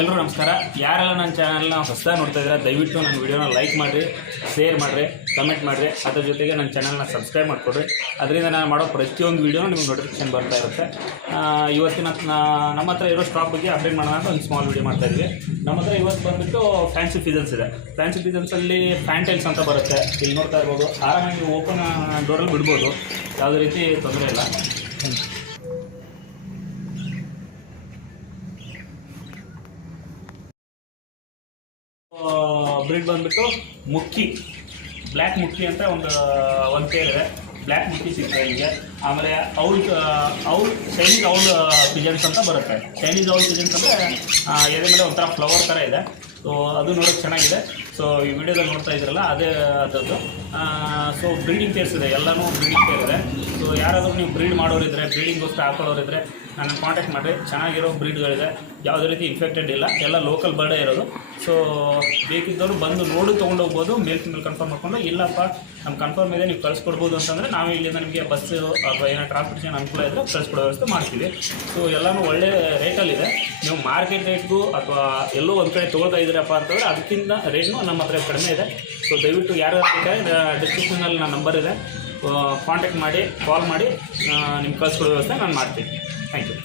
ಎಲ್ಲರೂ ನಮಸ್ಕಾರ. ಯಾರೆಲ್ಲ ನನ್ನ ಚಾನಲ್ನ ಹೊಸದಾಗಿ ನೋಡ್ತಾ ಇದ್ದೀರಾ ದಯವಿಟ್ಟು ನನ್ನ ವಿಡಿಯೋನ ಲೈಕ್ ಮಾಡಿರಿ, ಶೇರ್ ಮಾಡಿರಿ, ಕಮೆಂಟ್ ಮಾಡಿರಿ. ಅದ್ರ ಜೊತೆಗೆ ನನ್ನ ಚಾನಲ್ನ ಸಬ್ಸ್ಕ್ರೈಬ್ ಮಾಡಿಕೊಡ್ರಿ. ಅದರಿಂದ ನಾನು ಮಾಡೋ ಪ್ರತಿಯೊಂದು ವೀಡಿಯೋನೂ ನಿಮ್ಗೆ ನೋಟಿಫಿಕೇಶನ್ ಬರ್ತಾ ಇರುತ್ತೆ. ಇವತ್ತಿನ ನಮ್ಮ ಹತ್ರ ಇರೋ ಸ್ಟಾಕ್ ಬಗ್ಗೆ ಅಪ್ಡೇಟ್ ಮಾಡೋಣ ಅಂತ ಒಂದು ಸ್ಮಾಲ್ ವೀಡಿಯೋ ಮಾಡ್ತಾ ಇದ್ವಿ. ನಮ್ಮ ಹತ್ರ ಇವತ್ತು ಬಂದುಬಿಟ್ಟು ಫ್ಯಾನ್ಸಿ ಪಿಜನ್ಸ್ ಇದೆ. ಫ್ಯಾನ್ಸಿ ಪಿಜನ್ಸಲ್ಲಿ ಫ್ಯಾಂಟೈಲ್ಸ್ ಅಂತ ಬರುತ್ತೆ. ಇಲ್ಲಿ ನೋಡ್ತಾ ಇರ್ಬೋದು. ಆರಾಮಾಗಿ ನೀವು ಓಪನ್ ಡೋರಲ್ಲಿ ಬಿಡ್ಬೋದು, ಯಾವುದೇ ರೀತಿ ತೊಂದರೆ ಇಲ್ಲ. ಬ್ರೀಡ್ ಬಂದುಬಿಟ್ಟು ಮುಕ್ಕಿ, ಬ್ಲ್ಯಾಕ್ ಮುಕ್ಕಿ ಅಂತ ಒಂದು ಪೇರ್ ಇದೆ. ಬ್ಲ್ಯಾಕ್ ಮುಕ್ಕಿ ಸಿಗ್ತದೆ ನಿಮಗೆ. ಆಮೇಲೆ ಔಲ್ ಚೈನೀಸ್ ಔಲ್ ಪಿಜನ್ಸ್ ಅಂತ ಬರುತ್ತೆ. ಚೈನೀಸ್ ಔಲ್ ಪಿಜನ್ಸ್ ಅಂದರೆ ಎದೆ ಮೇಲೆ ಒಂಥರ ಫ್ಲವರ್ ಥರ ಇದೆ. ಸೊ ಅದು ನೋಡೋಕ್ಕೆ ಚೆನ್ನಾಗಿದೆ. ಸೊ ಈ ವಿಡಿಯೋದಲ್ಲಿ ನೋಡ್ತಾ ಇದ್ರಲ್ಲ ಅದೇ ಅದದ್ದು. ಸೊ ಬ್ರೀಡಿಂಗ್ ಪೇರ್ಸ್ ಇದೆ, ಎಲ್ಲನೂ ಬ್ರೀಡಿಂಗ್ ಪೇರ್ ಇದೆ. ಸೊ ಯಾರಾದರೂ ನೀವು ಬ್ರೀಡ್ ಮಾಡೋರಿದ್ರೆ, ಬ್ರೀಡಿಂಗೋಸ್ಕರ ಹಾಕೊಳ್ಳೋರಿದ್ರೆ ನನ್ನ ಕಾಂಟ್ಯಾಕ್ಟ್ ಮಾಡಿರಿ. ಚೆನ್ನಾಗಿರೋ ಬ್ರೀಡ್ಗಳಿದೆ, ಯಾವುದೇ ರೀತಿ ಇನ್ಫೆಕ್ಟೆಡ್ ಇಲ್ಲ, ಎಲ್ಲ ಲೋಕಲ್ ಬರ್ಡೇ ಇರೋದು. ಸೊ ಬೇಕಿದ್ದವರು ಬಂದು ನೋಡಿ ತೊಗೊಂಡೋಗ್ಬೋದು. ಮೇಲ್ ಕನ್ಫರ್ಮ್ ಮಾಡ್ಕೊಂಡು, ಇಲ್ಲಪ್ಪ ನಮ್ಗೆ ಕನ್ಫರ್ಮ್ ಇದೆ ನೀವು ಕಳಿಸ್ಕೊಡ್ಬೋದು ಅಂತಂದರೆ ನಾವು ಇಲ್ಲಿಂದ ನಿಮಗೆ ಬಸ್ಸು ಅಥವಾ ಏನೋ ಟ್ರಾನ್ಸ್ಪೋರ್ಟೇಷನ್ ಅನುಕೂಲ ಇದ್ದರೆ ಕಳಿಸ್ಕೊಡೋ ವ್ಯವಸ್ಥೆ ಮಾಡ್ತೀವಿ. ಸೊ ಎಲ್ಲನೂ ಒಳ್ಳೆ ರೇಟಲ್ಲಿದೆ. ನೀವು ಮಾರ್ಕೆಟ್ ರೇಟ್ಗೂ ಅಥವಾ ಎಲ್ಲೋ ಒಂದು ಕಡೆ ತೊಗೊಳ್ತಾ ಇದ್ದೀರಪ್ಪ ಅಂತಂದರೆ ಅದಕ್ಕಿಂತ ರೇಟ್ನು ನಮ್ಮ ಹತ್ರ ಕಡಿಮೆ ಇದೆ. ಸೊ ದಯವಿಟ್ಟು ಯಾರು ಬೇಕಾದ್ರೆ ಡಿಸ್ಕ್ರಿಪ್ಷನಲ್ಲಿ ನನ್ನ ನಂಬರ್ ಇದೆ, ಕಾಂಟ್ಯಾಕ್ಟ್ ಮಾಡಿ, ಕಾಲ್ ಮಾಡಿ ನಿಮ್ಗೆ ಕಳಿಸ್ಕೊಡೋ ವ್ಯವಸ್ಥೆ ನಾನು ಮಾಡ್ತೀನಿ. Thank you.